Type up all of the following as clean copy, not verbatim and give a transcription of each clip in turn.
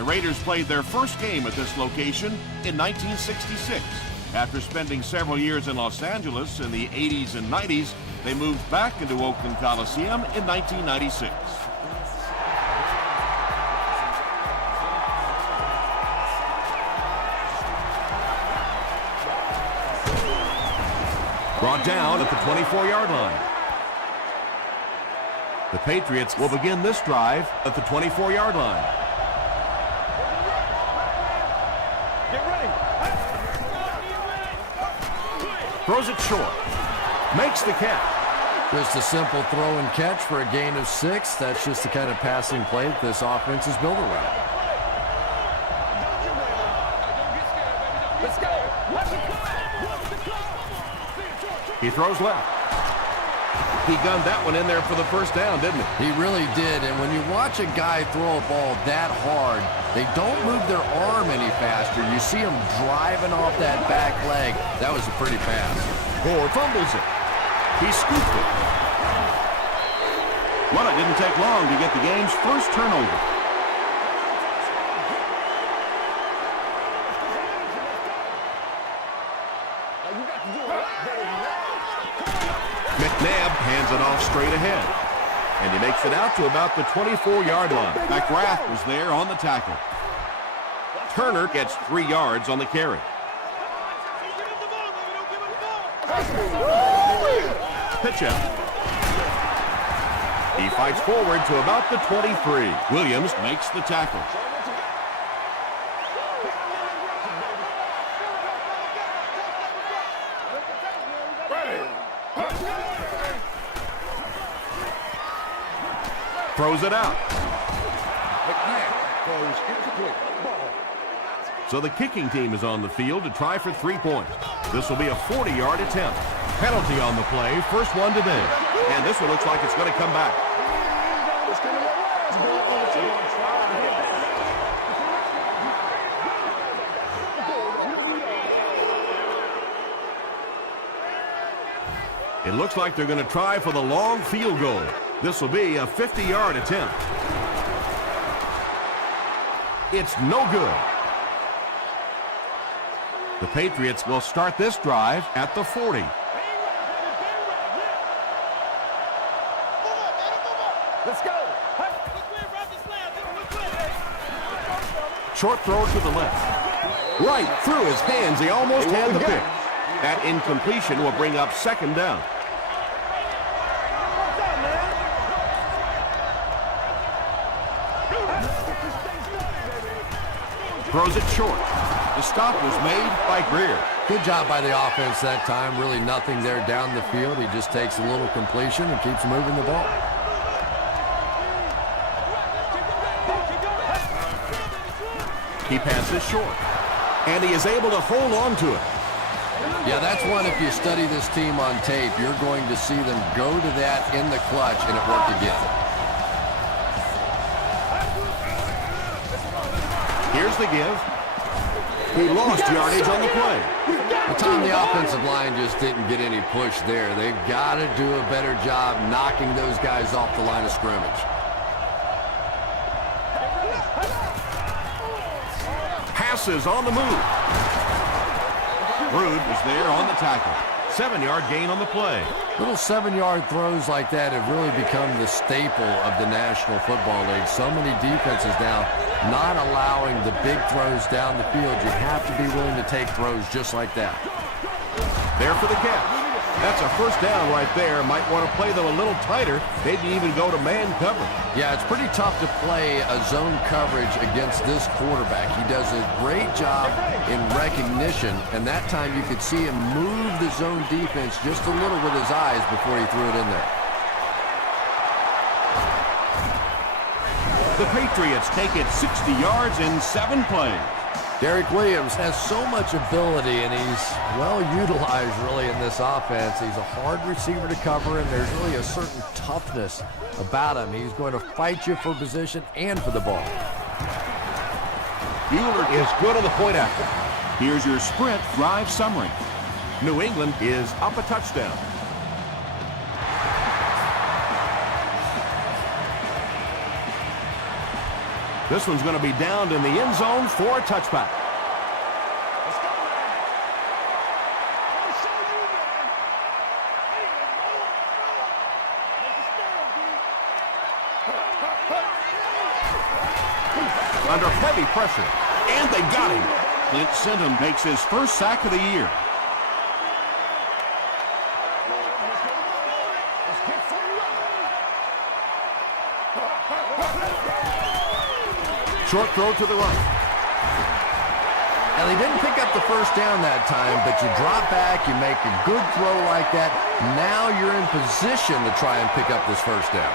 The Raiders played their first game at this location in 1966. After spending several years in Los Angeles in the 80s and 90s, they moved back into Oakland Coliseum in 1996. Brought down at the 24-yard line. The Patriots will begin this drive at the 24-yard line. Get ready. Throws it short. Makes the catch. Just a simple throw and catch for a gain of 6. That's just the kind of passing play that this offense is built around. Let's go. He throws left. He gunned that one in there for the first down, didn't he? He really did, and when you watch a guy throw a ball that hard, they don't move their arm any faster. You see him driving off that back leg. That was a pretty pass. Gore fumbles it. He scooped it. Well, it didn't take long to get the game's first turnover. McNabb hands it off straight ahead. And he makes it out to about the 24-yard line. McGrath was there on the tackle. Turner gets 3 yards on the carry. Pitch out. He fights forward to about the 23. Williams makes the tackle. Throws it out. So the kicking team is on the field to try for 3 points. This will be a 40-yard attempt. Penalty on the play, first one today. And this one looks like it's going to come back. It looks like they're going to try for the long field goal. This will be a 50-yard attempt. It's no good. The Patriots will start this drive at the 40. Let's go. Short throw to the left. Right through his hands. He almost had the pick. That incompletion will bring up second down. Throws it short. The stop was made by Greer. Good job by the offense that time. Really nothing there down the field. He just takes a little completion and keeps moving the ball. He passes short. And he is able to hold on to it. Yeah, that's one, if you study this team on tape, you're going to see them go to that in the clutch, and it worked again. Here's the give. He lost yardage on the play. The time the offensive line just didn't get any push there. They've got to do a better job knocking those guys off the line of scrimmage. Passes on the move. Rude was there on the tackle. 7-yard gain on the play. Little 7-yard throws like that have really become the staple of the National Football League. So many defenses now not allowing the big throws down the field. You have to be willing to take throws just like that. There for the catch. That's a first down right there. Might want to play them a little tighter. Maybe even go to man cover. Yeah, it's pretty tough to play a zone coverage against this quarterback. He does a great job in recognition, and that time you could see him move the zone defense just a little with his eyes before he threw it in there. The Patriots take it 60 yards in 7 plays. Derek Williams has so much ability, and he's well utilized really in this offense. He's a hard receiver to cover, and there's really a certain toughness about him. He's going to fight you for position and for the ball. Bueller is good on the point after. Here's your sprint drive summary. New England is up a touchdown. This one's going to be downed in the end zone for a touchback. Let's go, man. I'll show you, man. Hey, let's go. Make a stand, dude. Under heavy pressure, and they got him. Clint Sinton makes his first sack of the year. Let's get some love. Short throw to the right. And they didn't pick up the first down that time, but you drop back, you make a good throw like that. Now you're in position to try and pick up this first down.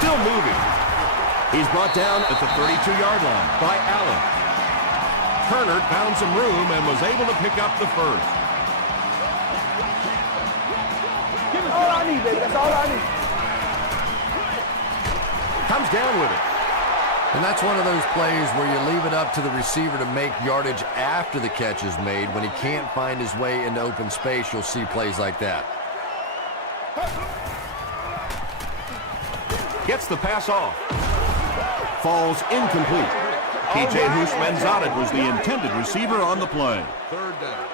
Still moving. He's brought down at the 32-yard line by Allen. Turner found some room and was able to pick up the first. That's all I need, baby. That's all I need. Comes down with it. And that's one of those plays where you leave it up to the receiver to make yardage after the catch is made. When he can't find his way into open space, you'll see plays like that. Gets the pass off. Falls incomplete. P.J. Houshmandzadeh was the intended receiver on the play. Third down.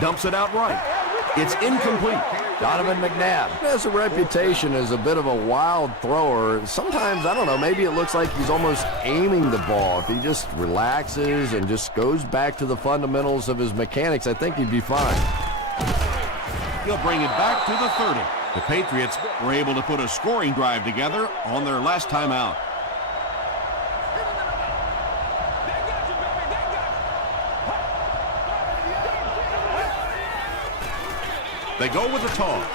Dumps it out right. It's incomplete. Donovan McNabb has a reputation as a bit of a wild thrower. Sometimes, I don't know, maybe it looks like he's almost aiming the ball. If he just relaxes and just goes back to the fundamentals of his mechanics, I think he'd be fine. He'll bring it back to the 30. The Patriots were able to put a scoring drive together on their last time out. They go with the toss.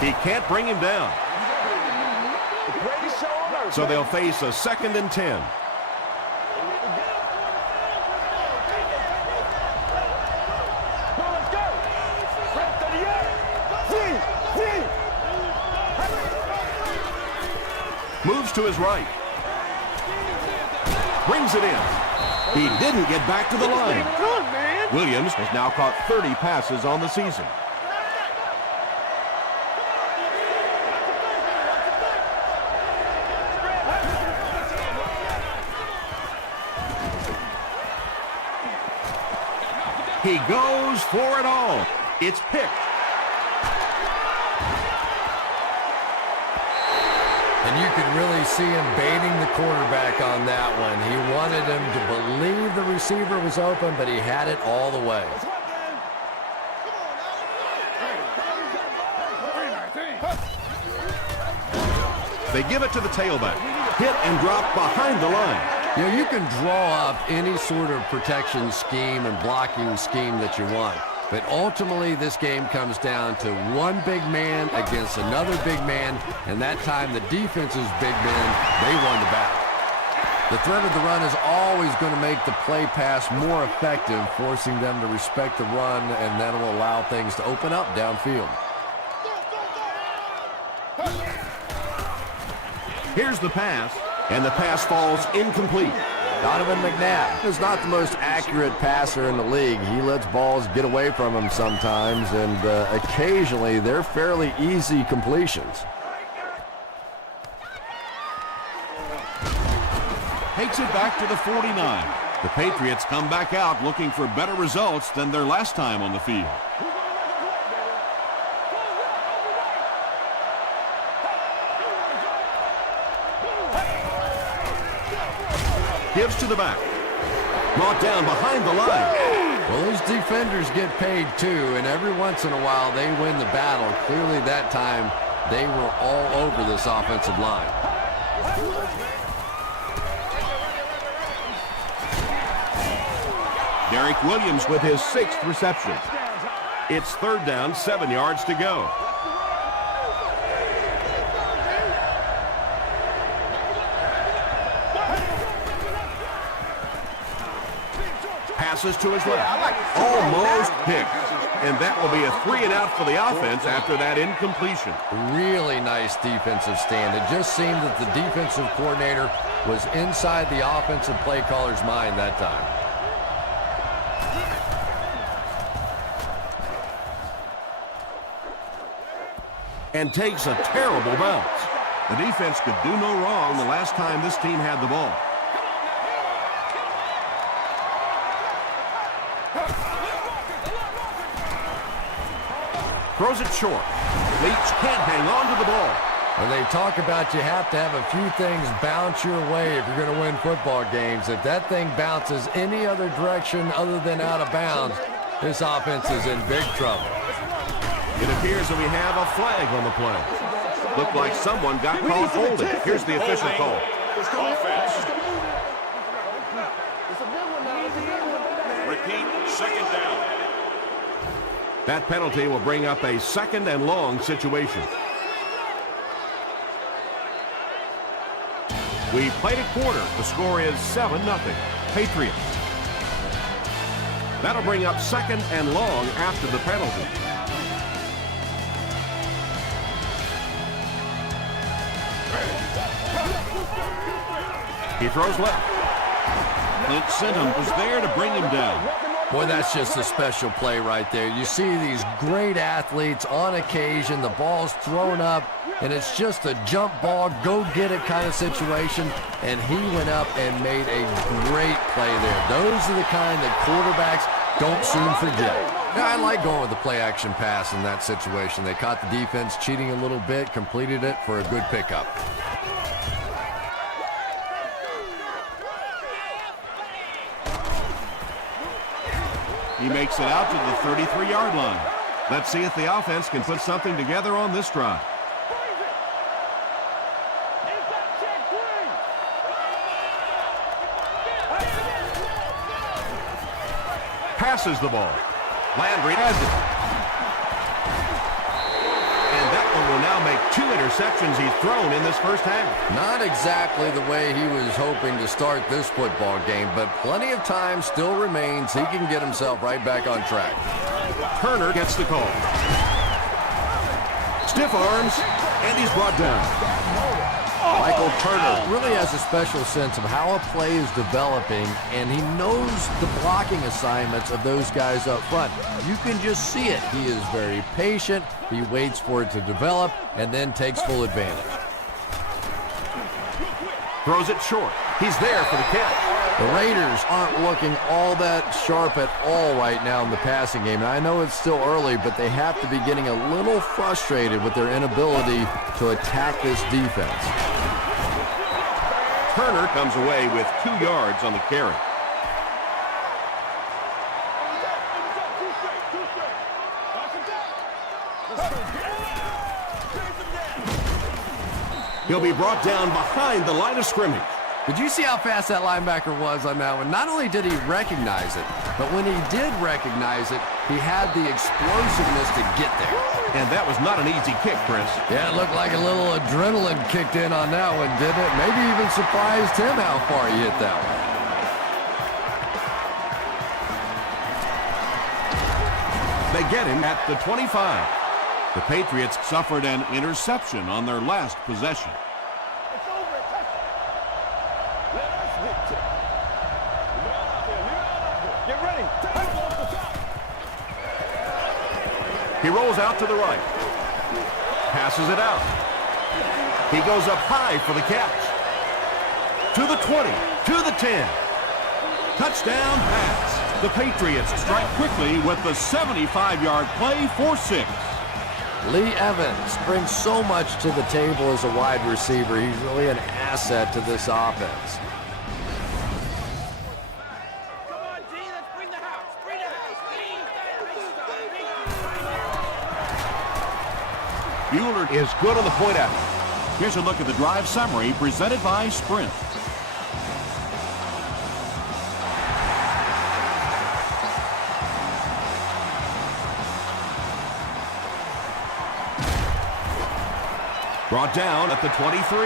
He can't bring him down. So they'll face a 2nd and 10. Moves to his right. Brings it in. He didn't get back to the line. Williams has now caught 30 passes on the season. He goes for it all. It's picked. And you could really see him baiting the quarterback on that one. He wanted him to believe the receiver was open, but he had it all the way. They give it to the tailback. Hit and drop behind the line. You know, you can draw up any sort of protection scheme and blocking scheme that you want. But ultimately, this game comes down to one big man against another big man, and that time the defense's big men, they won the battle. The threat of the run is always going to make the play pass more effective, forcing them to respect the run, and that'll allow things to open up downfield. Here's the pass, and the pass falls incomplete. Donovan McNabb is not the most accurate passer in the league. He lets balls get away from him sometimes, and occasionally they're fairly easy completions. Takes it back to the 49. The Patriots come back out looking for better results than their last time on the field. Gives to the back. Brought down behind the line. Well, those defenders get paid too, and every once in a while they win the battle. Clearly that time they were all over this offensive line. Derek Williams with his 6th reception. It's 3rd down, 7 yards to go. Passes to his left. Almost picked. And that will be a 3-and-out for the offense after that incompletion. Really nice defensive stand. It just seemed that the defensive coordinator was inside the offensive play caller's mind that time. And takes a terrible bounce. The defense could do no wrong the last time this team had the ball. Throws it short. Leach can't hang on to the ball. When they talk about you have to have a few things bounce your way if you're going to win football games. If that thing bounces any other direction other than out of bounds, this offense is in big trouble. It appears that we have a flag on the play. Looked like someone got caught holding. Here's the official call. Offense. Repeat, second down. That penalty will bring up a second and long situation. We played a quarter. The score is 7-0. Patriots. That'll bring up second and long after the penalty. He throws left. Clint Sinton was there to bring him down. Boy, that's just a special play right there. You see these great athletes on occasion, the ball's thrown up, and it's just a jump ball, go get it kind of situation, and he went up and made a great play there. Those are the kind that quarterbacks don't soon forget. Now, I like going with the play-action pass in that situation. They caught the defense cheating a little bit, completed it for a good pickup. He makes it out to the 33-yard line. Let's see if the offense can put something together on this drive. Passes the ball. Landry has it. And that one will now make 2 interceptions he's thrown in this first half. Not exactly the way he was hoping to start this football game, but plenty of time still remains. He can get himself right back on track. Turner gets the call. Stiff arms, and he's brought down. Michael Turner really has a special sense of how a play is developing, and he knows the blocking assignments of those guys up front. You can just see it. He is very patient. He waits for it to develop and then takes full advantage. Throws it short. He's there for the catch. The Raiders aren't looking all that sharp at all right now in the passing game. And I know it's still early, but they have to be getting a little frustrated with their inability to attack this defense. Turner comes away with 2 yards on the carry. He'll be brought down behind the line of scrimmage. Did you see how fast that linebacker was on that one? Not only did he recognize it, but when he did recognize it, he had the explosiveness to get there. And that was not an easy kick, Chris. Yeah, it looked like a little adrenaline kicked in on that one, didn't it? Maybe even surprised him how far he hit that one. They get him at the 25. The Patriots suffered an interception on their last possession. Get ready. He rolls out to the right. Passes it out. He goes up high for the catch. To the 20. To the 10. Touchdown pass. The Patriots strike quickly with the 75-yard play for 6. Lee Evans brings so much to the table as a wide receiver. He's really an asset to this offense. Bueller is good on the point after. Here's a look at the drive summary presented by Sprint. Brought down at the 23.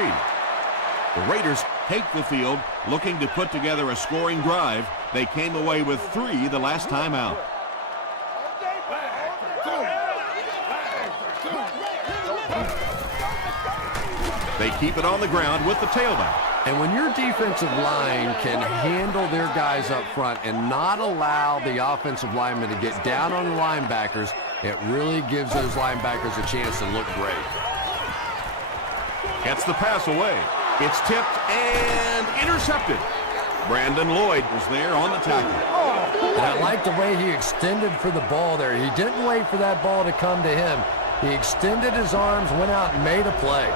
The Raiders take the field, looking to put together a scoring drive. They came away with 3 the last time out. They keep it on the ground with the tailback. And when your defensive line can handle their guys up front and not allow the offensive linemen to get down on the linebackers, it really gives those linebackers a chance to look great. Gets the pass away. It's tipped and intercepted. Brandon Lloyd was there on the tackle. And I like the way he extended for the ball there. He didn't wait for that ball to come to him. He extended his arms, went out and made a play.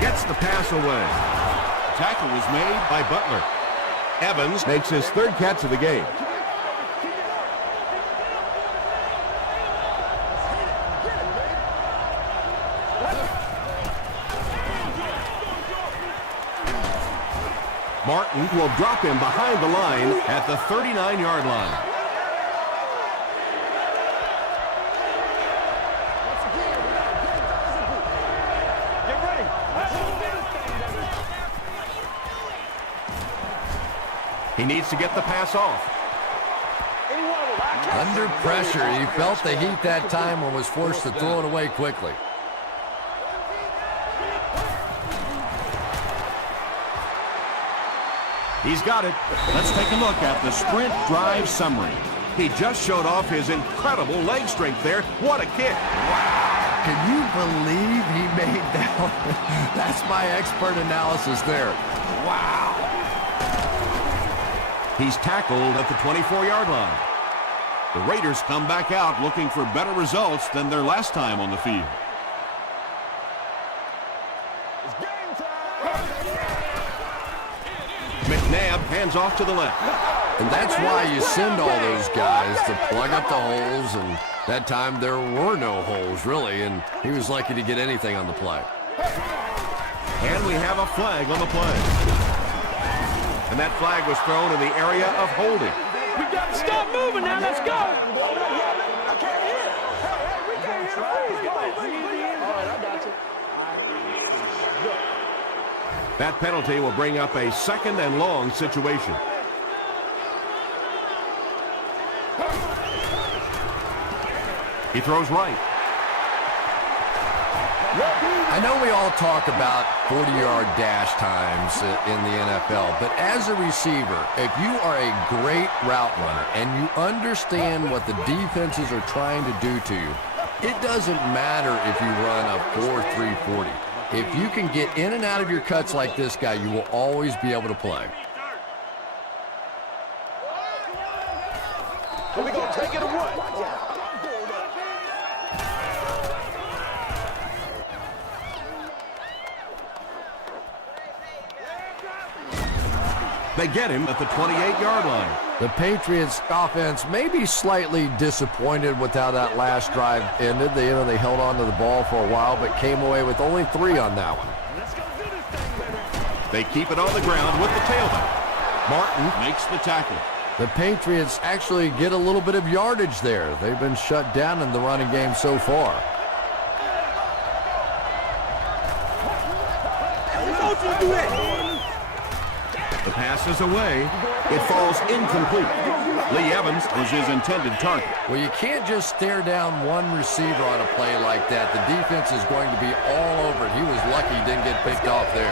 Gets the pass away. Tackle was made by Butler. Evans makes his third catch of the game. Martin will drop him behind the line at the 39-yard line. Get ready. He needs to get the pass off. Under pressure, he felt the heat that time and was forced to throw it away quickly. He's got it. Let's take a look at the sprint drive summary. He just showed off his incredible leg strength there. What a kick. Wow. Can you believe he made that? That's my expert analysis there. Wow. He's tackled at the 24-yard line. The Raiders come back out looking for better results than their last time on the field. McNabb hands off to the left. And that's why you send all those guys to plug up the holes, and that time there were no holes, really, and he was lucky to get anything on the play. And we have a flag on the play. And that flag was thrown in the area of holding. We got to stop moving now. Let's go. That penalty will bring up a second and long situation. He throws right. I know we all talk about 40-yard dash times in the NFL, but as a receiver, if you are a great route runner and you understand what the defenses are trying to do to you, it doesn't matter if you run a 4.340. If you can get in and out of your cuts like this guy, you will always be able to play. Are we going to take it or what? They get him at the 28-yard line. The Patriots offense may be slightly disappointed with how that last drive ended. They held on to the ball for a while, but came away with only 3 on that one. They keep it on the ground with the tailback. Martin makes the tackle. The Patriots actually get a little bit of yardage there. They've been shut down in the running game so far. The pass is away. It falls incomplete. Lee Evans was his intended target. Well, you can't just stare down one receiver on a play like that. The defense is going to be all over it. He was lucky he didn't get picked off there.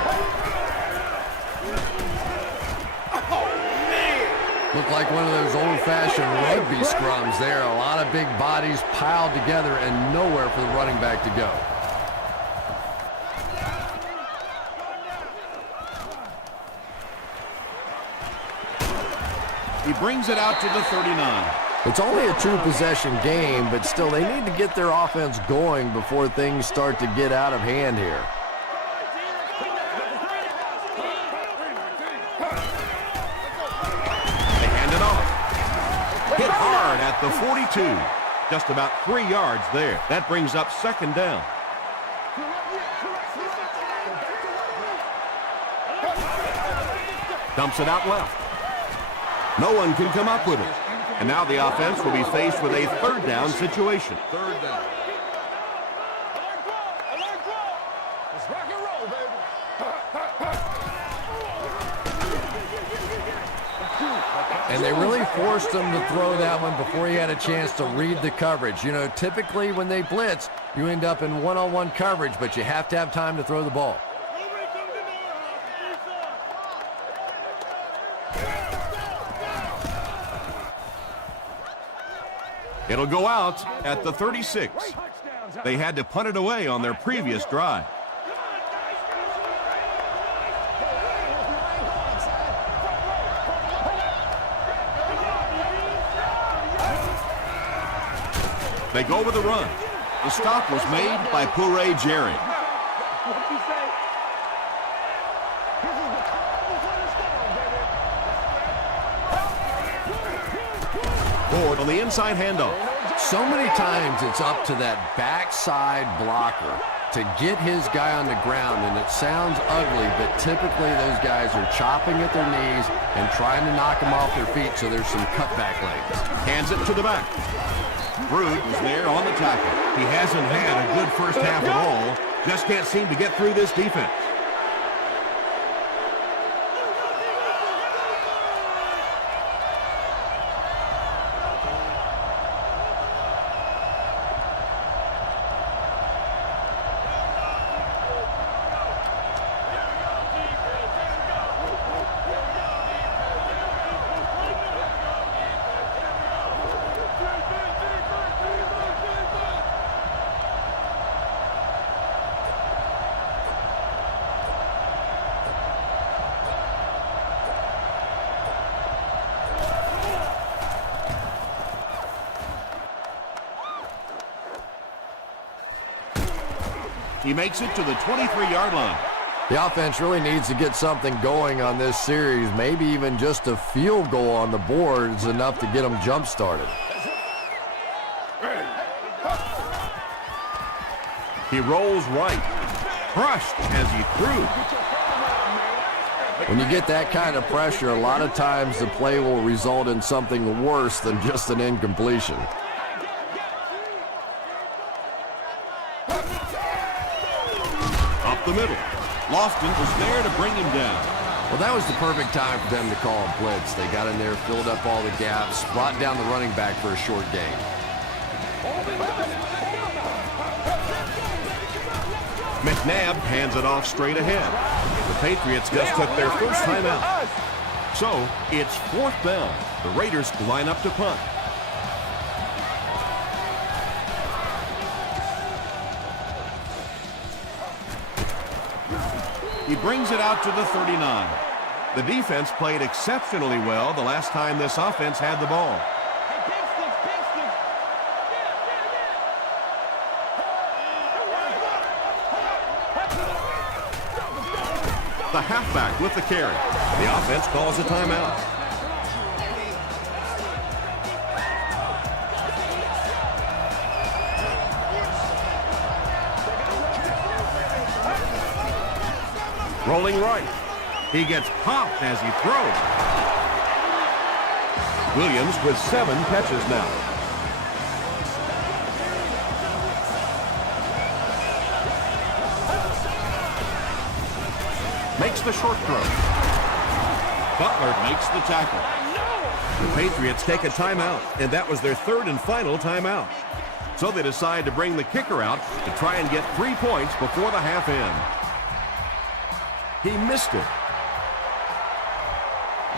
Looked like one of those old-fashioned rugby scrums there. A lot of big bodies piled together and nowhere for the running back to go. He brings it out to the 39. It's only a two-possession game, but still they need to get their offense going before things start to get out of hand here. They hand it off. Hit hard at the 42. Just about 3 yards there. That brings up second down. Dumps it out left. No one can come up with it. And now the offense will be faced with a third down situation. Third down. Let's rock and roll, baby. And they really forced him to throw that one before he had a chance to read the coverage. You know, typically when they blitz, You end up in one-on-one coverage, but you have to have time to throw the ball. It'll go out at the 36. They had to punt it away on their previous drive. They go with the run. The stop was made by Puree Jerry. Ford on the inside handoff. So many times it's up to that backside blocker to get his guy on the ground, and it sounds ugly, but typically those guys are chopping at their knees and trying to knock them off their feet, so there's some cutback lanes. Hands it to the back. Brood was there on the tackle. He hasn't had a good first half at all. Just can't seem to get through this defense. He makes it to the 23-yard line. The offense really needs to get something going on this series. Maybe even just a field goal on the board is enough to get them jump-started. He rolls right. Crushed as he threw. When you get that kind of pressure, a lot of times the play will result in something worse than just an incompletion. Up the middle. Lofton was there to bring him down. Well, that was the perfect time for them to call a blitz. They got in there, filled up all the gaps, brought down the running back for a short gain. McNabb hands it off straight ahead. The Patriots just took their first time out. So, it's fourth down. The Raiders line up to punt. He brings it out to the 39. The defense played exceptionally well the last time this offense had the ball. The halfback with the carry. The offense calls a timeout. Rolling right. He gets popped as he throws. Williams with 7 catches now. Makes the short throw. Butler makes the tackle. The Patriots take a timeout, and that was their third and final timeout. So they decide to bring the kicker out to try and get 3 points before the half end. He missed it.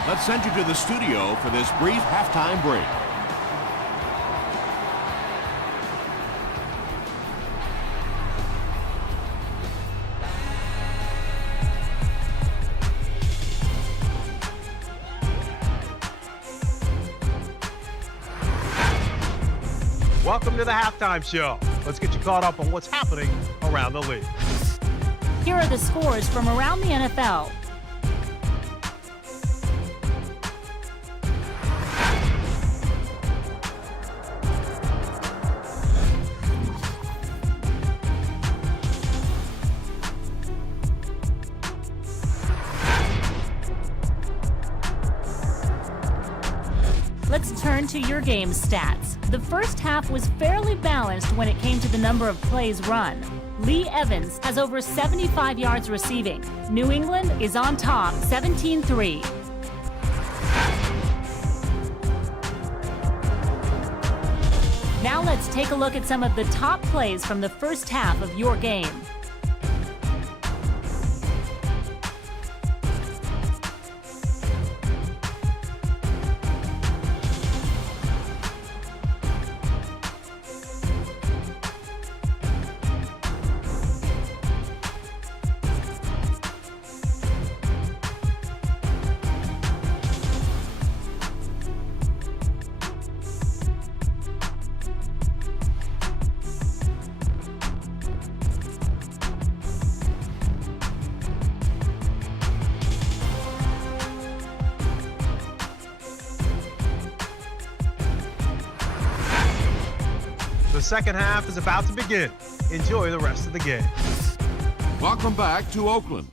Let's send you to the studio for this brief halftime break. Welcome to the halftime show. Let's get you caught up on what's happening around the league. Here are the scores from around the NFL. Let's turn to your game stats. The first half was fairly balanced when it came to the number of plays run. Lee Evans has over 75 yards receiving. New England is on top, 17-3. Now let's take a look at some of the top plays from the first half of your game. The second half is about to begin. Enjoy the rest of the game. Welcome back to Oakland.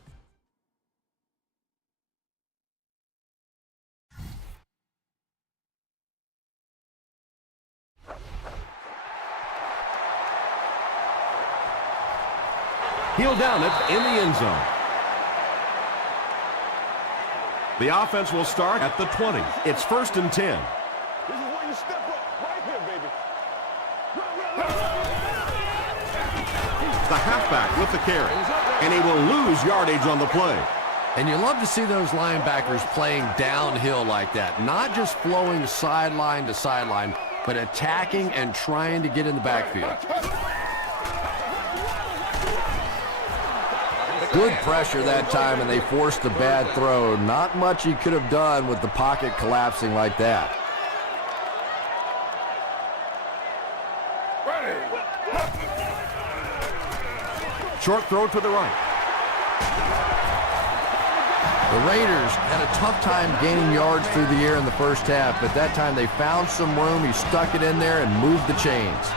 He'll down it in the end zone. The offense will start at the 20. It's 1st and 10. This is where you step up. Right here, baby. The halfback with the carry, and he will lose yardage on the play. And you love to see those linebackers playing downhill like that, not just flowing sideline to sideline, but attacking and trying to get in the backfield. Good pressure that time, and they forced a bad throw. Not much he could have done with the pocket collapsing like that. Short throw to the right. The Raiders had a tough time gaining yards through the air in the first half, but that time they found some room. He stuck it in there and moved the chains.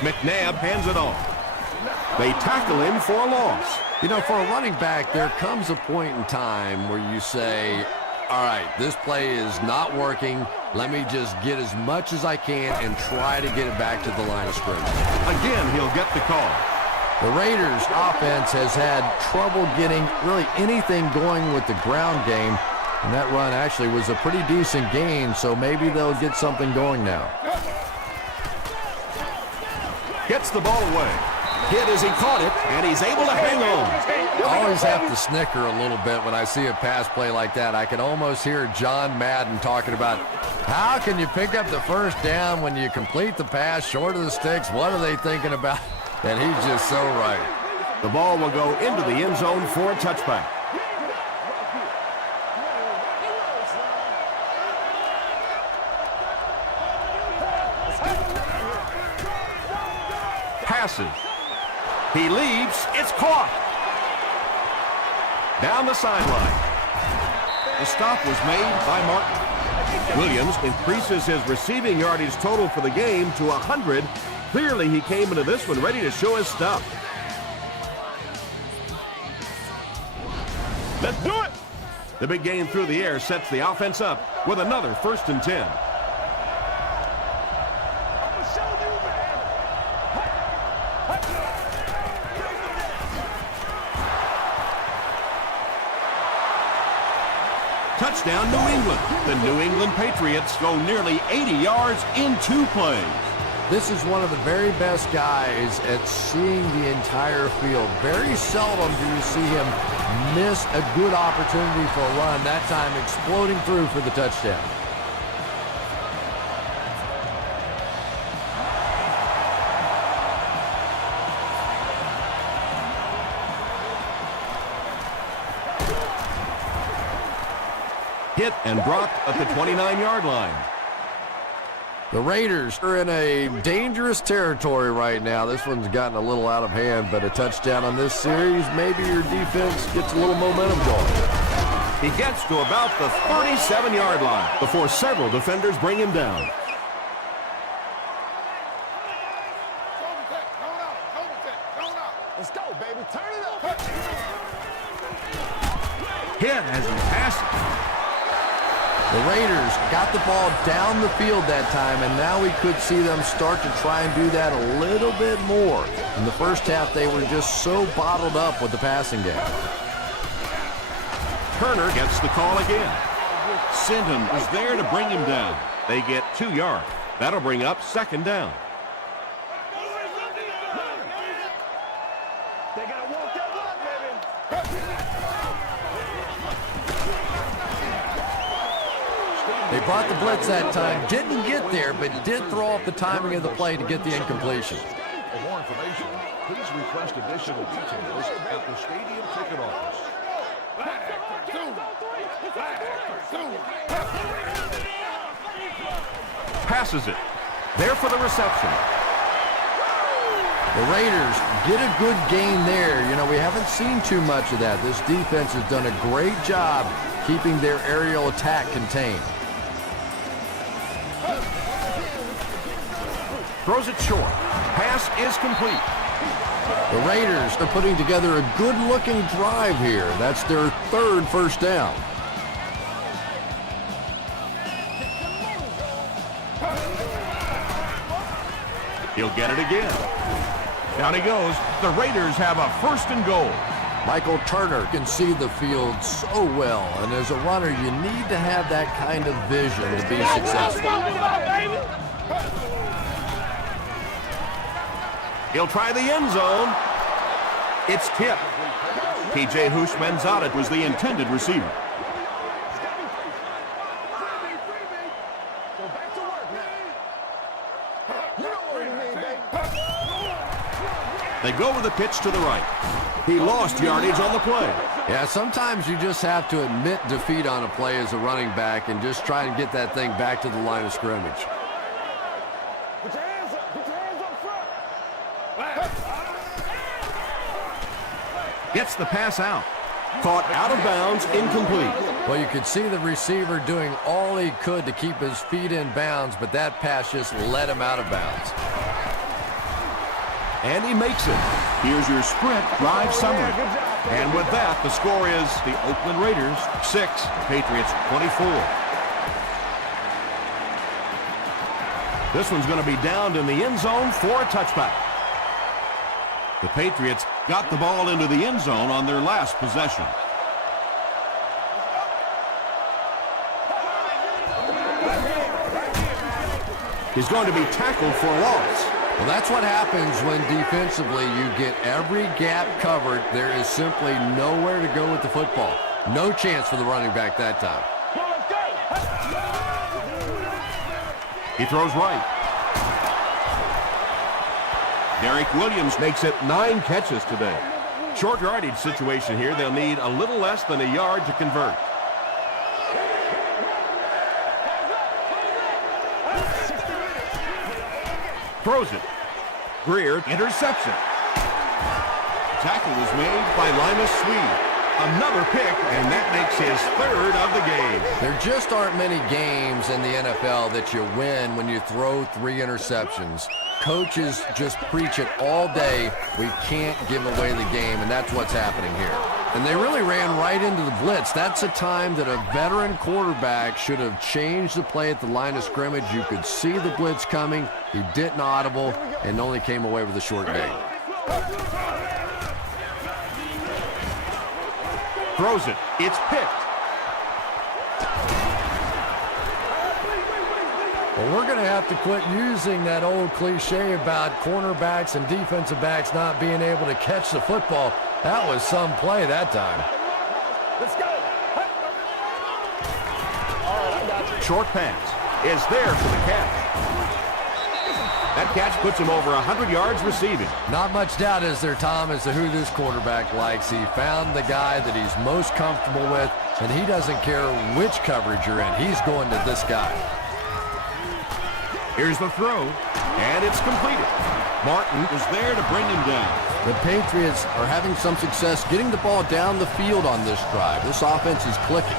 McNabb hands it off. They tackle him for a loss. You know, for a running back, there comes a point in time where you say, all right, this play is not working. Let me just get as much as I can and try to get it back to the line of scrimmage. Again, he'll get the call. The Raiders' offense has had trouble getting really anything going with the ground game, and that run actually was a pretty decent gain, so maybe they'll get something going now. Gets the ball away. Hit as he caught it, and he's able to hang on. I always have to snicker a little bit when I see a pass play like that. I can almost hear John Madden talking about how can you pick up the first down when you complete the pass short of the sticks? What are they thinking about? And he's just so right. The ball will go into the end zone for a touchback. Passes. He leaps. It's caught. Down the sideline. The stop was made by Martin. Williams increases his receiving yardage total for the game to 100. Clearly, he came into this one ready to show his stuff. Let's do it. The big game through the air sets the offense up with another 1st and 10. Touchdown, New England. The New England Patriots go nearly 80 yards in 2 plays. This is one of the very best guys at seeing the entire field. Very seldom do you see him miss a good opportunity for a run, that time exploding through for the touchdown. Hit and dropped at the 29-yard line. The Raiders are in a dangerous territory right now. This one's gotten a little out of hand, but a touchdown on this series, maybe your defense gets a little momentum going. He gets to about the 37-yard line before several defenders bring him down. Let's go, baby. Turn it up. Hit as he passes. The Raiders got the ball down the field that time, and now we could see them start to try and do that a little bit more. In the first half, they were just so bottled up with the passing game. Turner gets the call again. Sinton is there to bring him down. They get 2 yards. That'll bring up 2nd down. They gotta walk that walk, baby. They brought the blitz that time, didn't get there, but did throw off the timing of the play to get the incompletion. For more information, please request additional details at the stadium ticket office. Passes it. There for the reception. The Raiders get a good gain there. You know, we haven't seen too much of that. This defense has done a great job keeping their aerial attack contained. Throws it short. Pass is complete. The Raiders are putting together a good-looking drive here. That's their 3rd first down. He'll get it again. Down he goes. The Raiders have a 1st and goal. Michael Turner can see the field so well, and as a runner, you need to have that kind of vision to be successful. He'll try the end zone. It's tipped. P.J. Houshmandzadeh was the intended receiver. Go back to work now. You know what you mean, baby. They go with the pitch to the right. He lost yardage on the play. Yeah, sometimes you just have to admit defeat on a play as a running back and just try and get that thing back to the line of scrimmage. Put your hands up. Put your hands up front. Gets the pass out. Caught out of bounds, incomplete. Well, you could see the receiver doing all he could to keep his feet in bounds, but that pass just let him out of bounds. And he makes it. Here's your sprint drive summary. And with that, the score is the Oakland Raiders 6, Patriots 24. This one's going to be downed in the end zone for a touchback. The Patriots got the ball into the end zone on their last possession. He's going to be tackled for a loss. Well, that's what happens when defensively you get every gap covered. There is simply nowhere to go with the football. No chance for the running back that time. He throws right. Derek Williams makes it 9 catches today. Short yardage situation here. They'll need a little less than a yard to convert. Throws it. Greer, interception. Tackle was made by Linus Swede. Another pick, and that makes his 3rd of the game. There just aren't many games in the NFL that you win when you throw 3 interceptions. Coaches just preach it all day. We can't give away the game, and that's what's happening here. And they really ran right into the blitz. That's a time that a veteran quarterback should have changed the play at the line of scrimmage. You could see the blitz coming. He didn't audible and only came away with a short gain. Throws it. It's picked. Well, we're going to have to quit using that old cliche about cornerbacks and defensive backs not being able to catch the football. That was some play that time. Let's go. Short pass is there for the catch. That catch puts him over 100 yards receiving. Not much doubt is there, Tom, as to who this quarterback likes. He found the guy that he's most comfortable with, and he doesn't care which coverage you're in. He's going to this guy. Here's the throw, and it's completed. Martin is there to bring him down. The Patriots are having some success getting the ball down the field on this drive. This offense is clicking.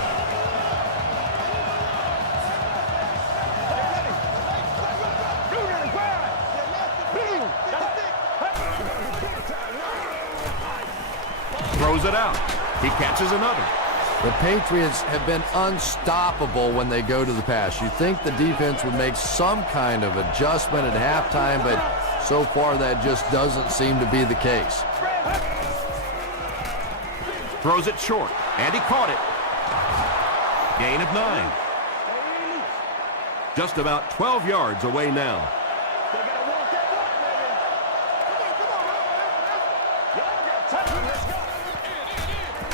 Throws it out. He catches another. The Patriots have been unstoppable when they go to the pass. You'd think the defense would make some kind of adjustment at halftime, but so far that just doesn't seem to be the case. Throws it short, and he caught it. Gain of 9. Just about 12 yards away now.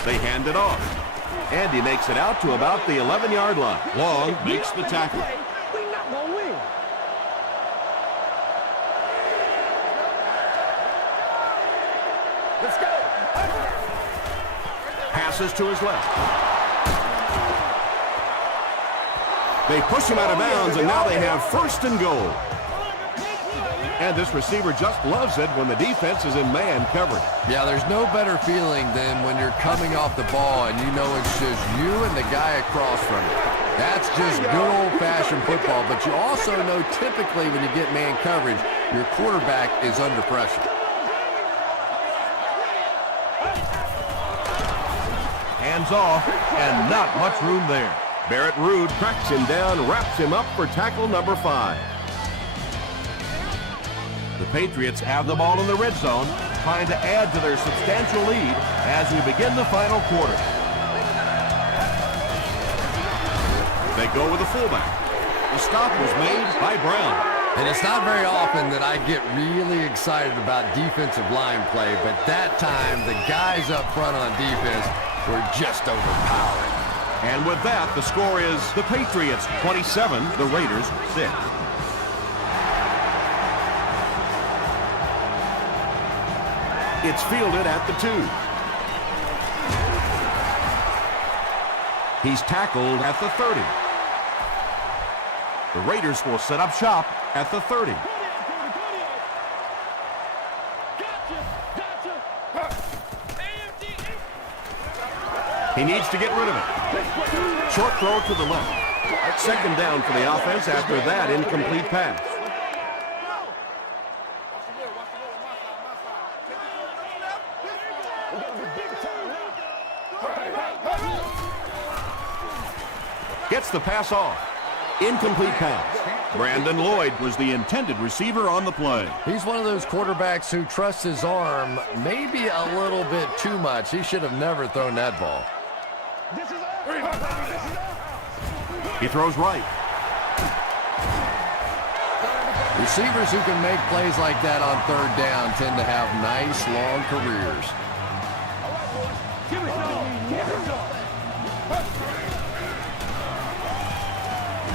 They hand it off. And he makes it out to about the 11-yard line. Long makes the tackle. We're not going to win. Let's go. Passes to his left. They push him out of bounds, and now they have first and goal. And this receiver just loves it when the defense is in man coverage. Yeah, there's no better feeling than when you're coming off the ball and you know it's just you and the guy across from you. That's just good old-fashioned football, but you also know typically when you get man coverage, your quarterback is under pressure. Hands off, and not much room there. Barrett Ruud tracks him down, wraps him up for tackle number 5. The Patriots have the ball in the red zone, trying to add to their substantial lead as we begin the final quarter. They go with the fullback. The stop was made by Brown. And it's not very often that I get really excited about defensive line play, but that time the guys up front on defense were just overpowering. And with that, the score is the Patriots 27, the Raiders 6. It's fielded at the 2. He's tackled at the 30. The Raiders will set up shop at the 30. He needs to get rid of it. Short throw to the left. Second down for the offense after that incomplete pass. Gets the pass off. Incomplete pass. Brandon Lloyd was the intended receiver on the play. He's one of those quarterbacks who trusts his arm maybe a little bit too much. He should have never thrown that ball. He throws right. Receivers who can make plays like that on third down tend to have nice, long careers.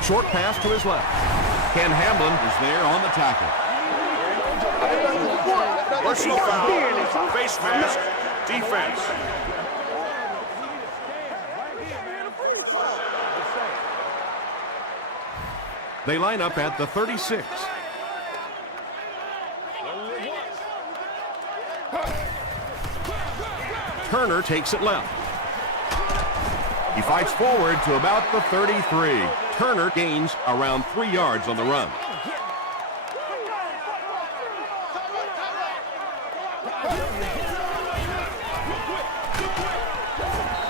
Short pass to his left. Ken Hamlin is there on the tackle. Personal foul, face mask, defense. They line up at the 36. Turner takes it left. He fights forward to about the 33. Turner gains around 3 yards on the run.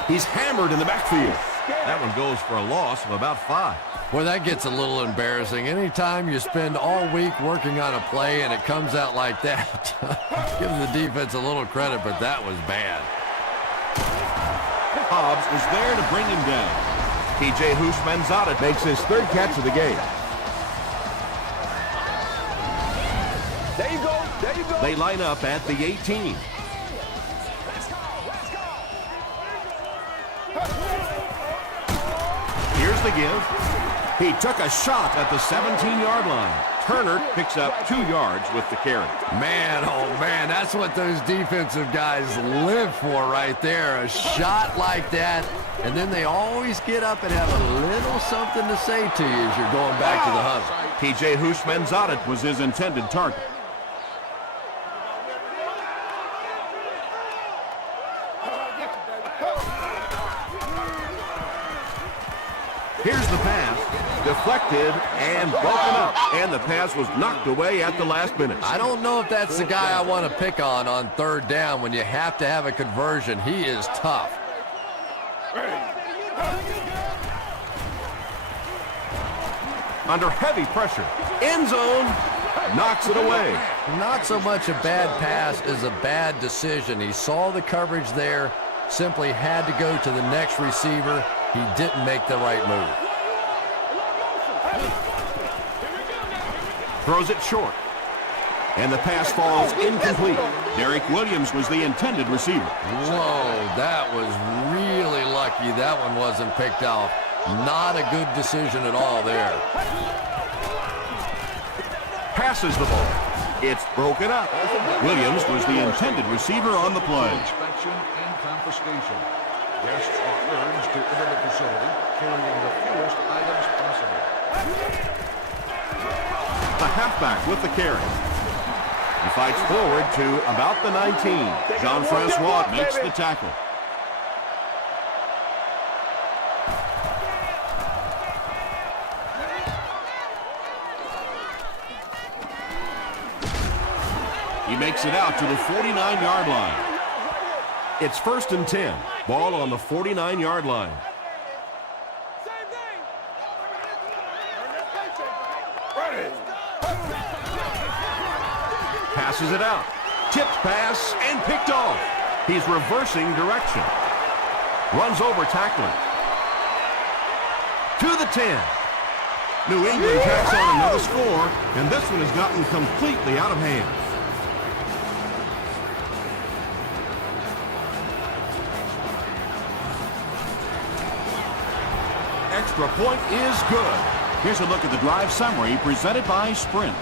He's hammered in the backfield. That one goes for a loss of about 5. Boy, that gets a little embarrassing. Anytime you spend all week working on a play and it comes out like that, give the defense a little credit, but that was bad. Hobbs is there to bring him down. P.J. Houshmandzadeh makes his 3rd catch of the game. There you go. There you go. They line up at the 18. Here's the give. He took a shot at the 17-yard line. Turner picks up 2 yards with the carry. Man, oh man, that's what those defensive guys live for right there. A shot like that, and then they always get up and have a little something to say to you as you're going back to the huddle. P.J. Houshmandzadeh was his intended target. Here's the pass. Deflected and broken up. And the pass was knocked away at the last minute. I don't know if that's the guy I want to pick on third down when you have to have a conversion. He is tough. Under heavy pressure. End zone. Knocks it away. Not so much a bad pass as a bad decision. He saw the coverage there, simply had to go to the next receiver, he didn't make the right move. Throws it short. And the pass falls incomplete. Derek Williams was the intended receiver. Whoa, that was really lucky that one wasn't picked off. Not a good decision at all there. Passes the ball. It's broken up. Williams was the intended receiver on the play. Inspection and confiscation. Guests are urged to enter the facility carrying the fewest items possible. The halfback with the carry. He fights forward to about the 19. Jean-Francois makes the tackle. He makes it out to the 49-yard line. It's 1st and 10. Ball on the 49-yard line. Passes it out. Tipped pass and picked off. He's reversing direction. Runs over tackler. To the 10. New England tacks on another score, and this one has gotten completely out of hand. Extra point is good. Here's a look at the drive summary presented by Sprint.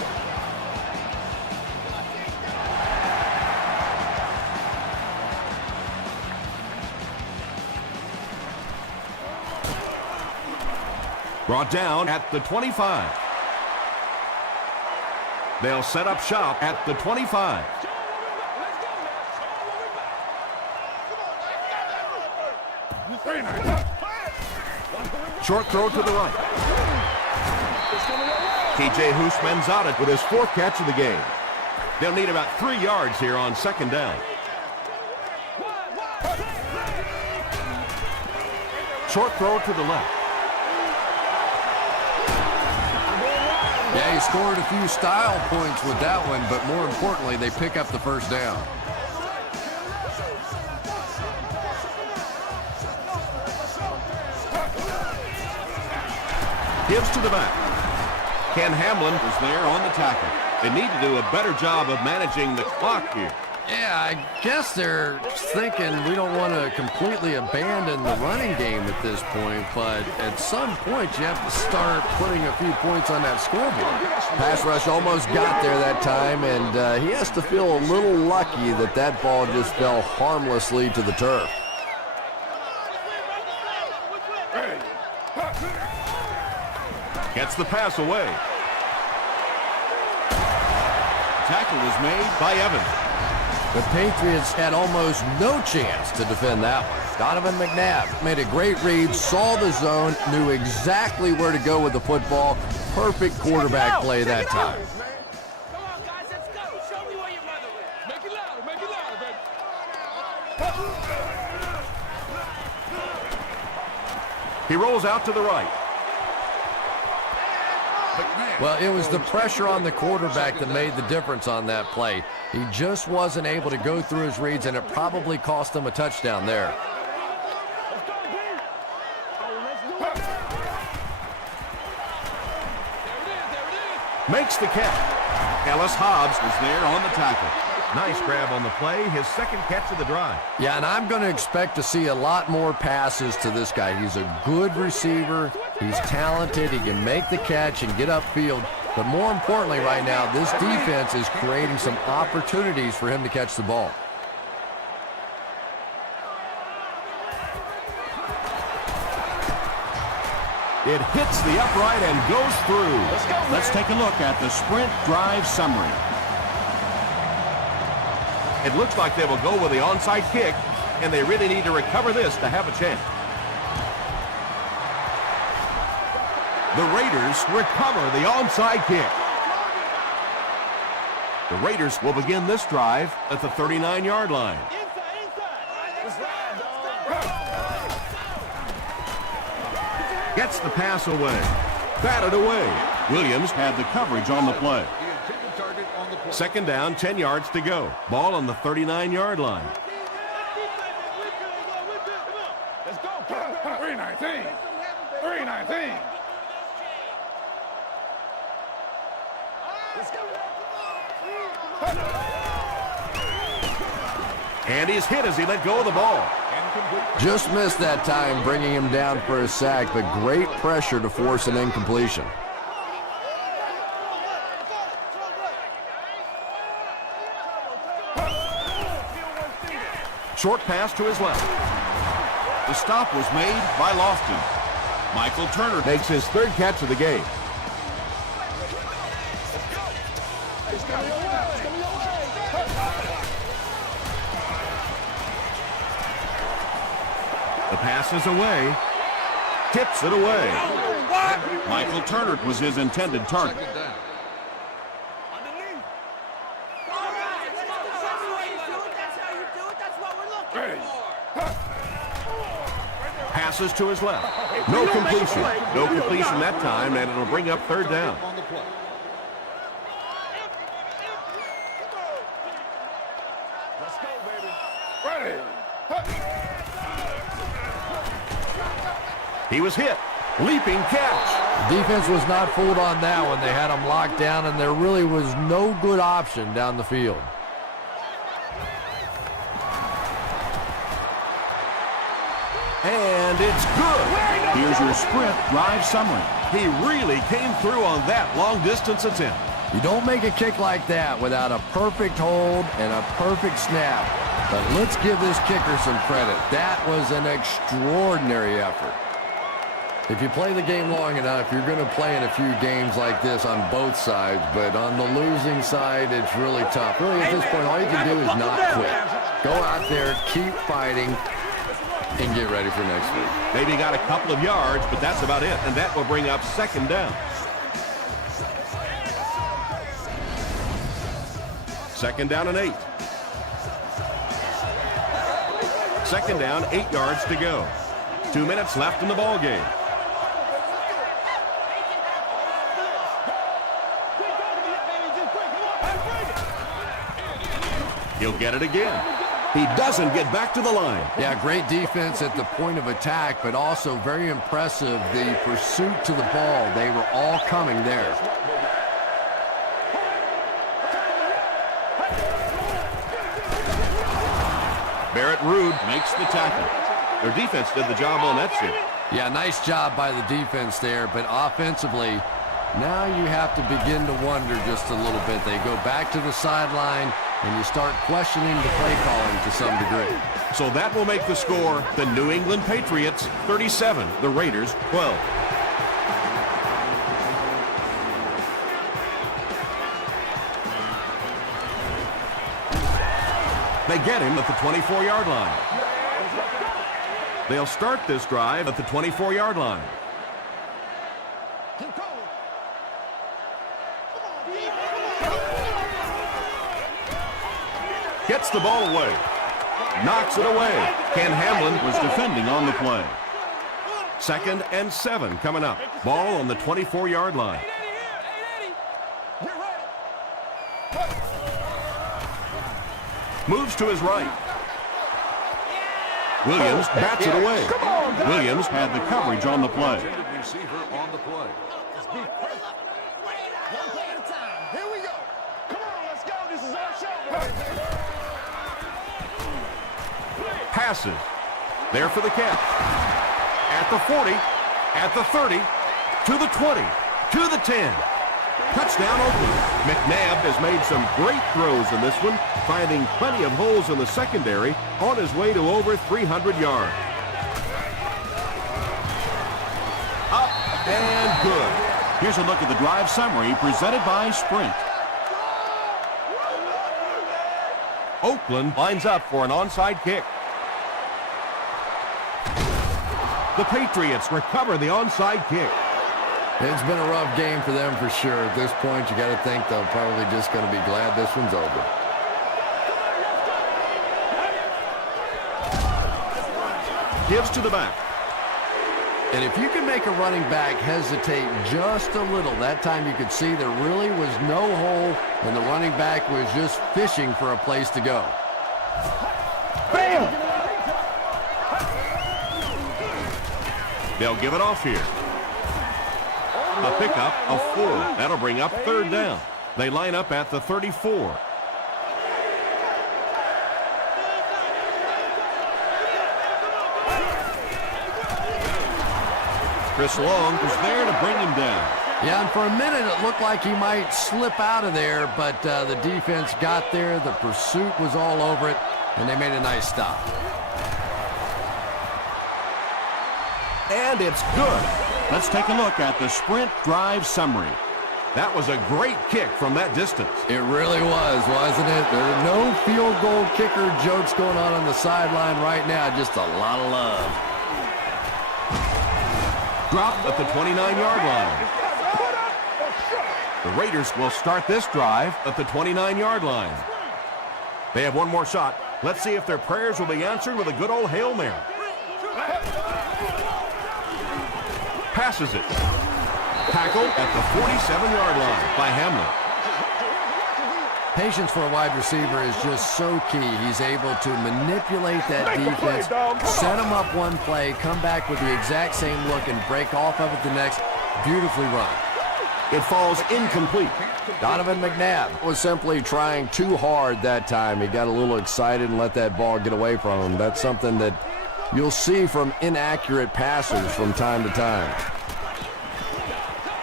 Brought down at the 25. They'll set up shop at the 25. Short throw to the right. TJ Houshmandzadeh with his 4th catch of the game. They'll need about 3 yards here on 2nd down. Short throw to the left. Yeah, he scored a few style points with that one, but more importantly, they pick up the 1st down. Gives to the back. Ken Hamlin is there on the tackle. They need to do a better job of managing the clock here. Yeah, I guess they're thinking we don't want to completely abandon the running game at this point, but at some point you have to start putting a few points on that scoreboard. Pass rush almost got there that time, and he has to feel a little lucky that that ball just fell harmlessly to the turf. Gets the pass away. Tackle was made by Evans. The Patriots had almost no chance to defend that one. Donovan McNabb made a great read, saw the zone, knew exactly where to go with the football. Perfect quarterback play that time. Come on, guys, let's go. Show me where your mother is. Make it louder, baby. He rolls out to the right. Well, it was the pressure on the quarterback that made the difference on that play. He just wasn't able to go through his reads, and it probably cost him a touchdown there. Makes the catch. Ellis Hobbs was there on the tackle. Nice grab on the play, his 2nd catch of the drive. Yeah, and I'm going to expect to see a lot more passes to this guy. He's a good receiver. He's talented. He can make the catch and get upfield. But more importantly right now, this defense is creating some opportunities for him to catch the ball. It hits the upright and goes through. Let's take a look at the Sprint drive summary. It looks like they will go with the onside kick, and they really need to recover this to have a chance. The Raiders recover the onside kick. The Raiders will begin this drive at the 39-yard line. Gets the pass away. Batted away. Williams had the coverage on the play. 2nd down, 10 yards to go. Ball on the 39-yard line. Let's go. 319. And he's hit as he let go of the ball. Just missed that time, bringing him down for a sack, but great pressure to force an incompletion. Short pass to his left. The stop was made by Lofton. Michael Turner makes his third catch of the game. The pass is away. Tips it away. Michael Turner was his intended target. Second down. Passes to his left. No completion. No completion that time, and it'll bring up third down. On the play. Let's go, baby. He was hit. Leaping catch. Defense was not fooled on that one. They had him locked down, and there really was no good option down the field. And it's good. Here's your sprint drive summary. He really came through on that long-distance attempt. You don't make a kick like that without a perfect hold and a perfect snap. But let's give this kicker some credit. That was an extraordinary effort. If you play the game long enough, you're going to play in a few games like this on both sides. But on the losing side, it's really tough. Really, at this point, all you can do is not quit. Go out there, keep fighting, and get ready for next week. Maybe got a couple of yards, but that's about it. And that will bring up second down. Second down and 8. Second down, 8 yards to go. 2 minutes left in the ball game. He'll get it again. He doesn't get back to the line. Yeah, great defense at the point of attack, but also very impressive the pursuit to the ball. They were all coming there. Barrett Ruud makes the tackle. Their defense did the job on that shit. Yeah, nice job by the defense there, but offensively, now you have to begin to wonder just a little bit. They go back to the sideline, and you start questioning the play calling to some degree. So that will make the score the New England Patriots 37, the Raiders 12. They get him at the 24-yard line. They'll start this drive at the 24-yard line. Gets the ball away. Knocks it away. Ken Hamlin was defending on the play. 2nd and 7 coming up. Ball on the 24-yard line. Moves to his right. Williams bats it away. Williams had the coverage on the play. Intended receiver on the play. Here we go. Come on, let's go. This is our show, baby. Passes. There for the catch. At the 40, at the 30, to the 20, to the 10. Touchdown Oakland. McNabb has made some great throws in this one, finding plenty of holes in the secondary on his way to over 300 yards. Up and good. Here's a look at the drive summary presented by Sprint. Oakland lines up for an onside kick. The Patriots recover the onside kick. It's been a rough game for them for sure. At this point, you got to think they're probably just going to be glad this one's over. Gives to the back. And if you can make a running back hesitate just a little, that time you could see there really was no hole, and the running back was just fishing for a place to go. Bam! They'll give it off here. A pickup of 4. That'll bring up 3rd down. They line up at the 34. Chris Long was there to bring him down. Yeah, and for a minute it looked like he might slip out of there, but the defense got there. The pursuit was all over it, and they made a nice stop. And it's good. Let's take a look at the sprint drive summary. That was a great kick from that distance. It really was, wasn't it? There are no field goal kicker jokes going on the sideline right now. Just a lot of love. Dropped at the 29-yard line. The Raiders will start this drive at the 29-yard line. They have one more shot. Let's see if their prayers will be answered with a good old Hail Mary. Passes it. Tackled at the 47-yard line by Hamlin. Patience for a wide receiver is just so key. He's able to manipulate that defense, set them up one play, come back with the exact same look, and break off of it the next. Beautifully run. It falls incomplete. Donovan McNabb was simply trying too hard that time. He got a little excited and let that ball get away from him. That's something that you'll see from inaccurate passers from time to time.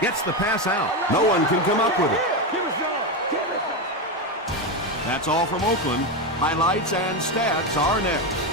Gets the pass out. No one can come up with it. That's all from Oakland. Highlights and stats are next.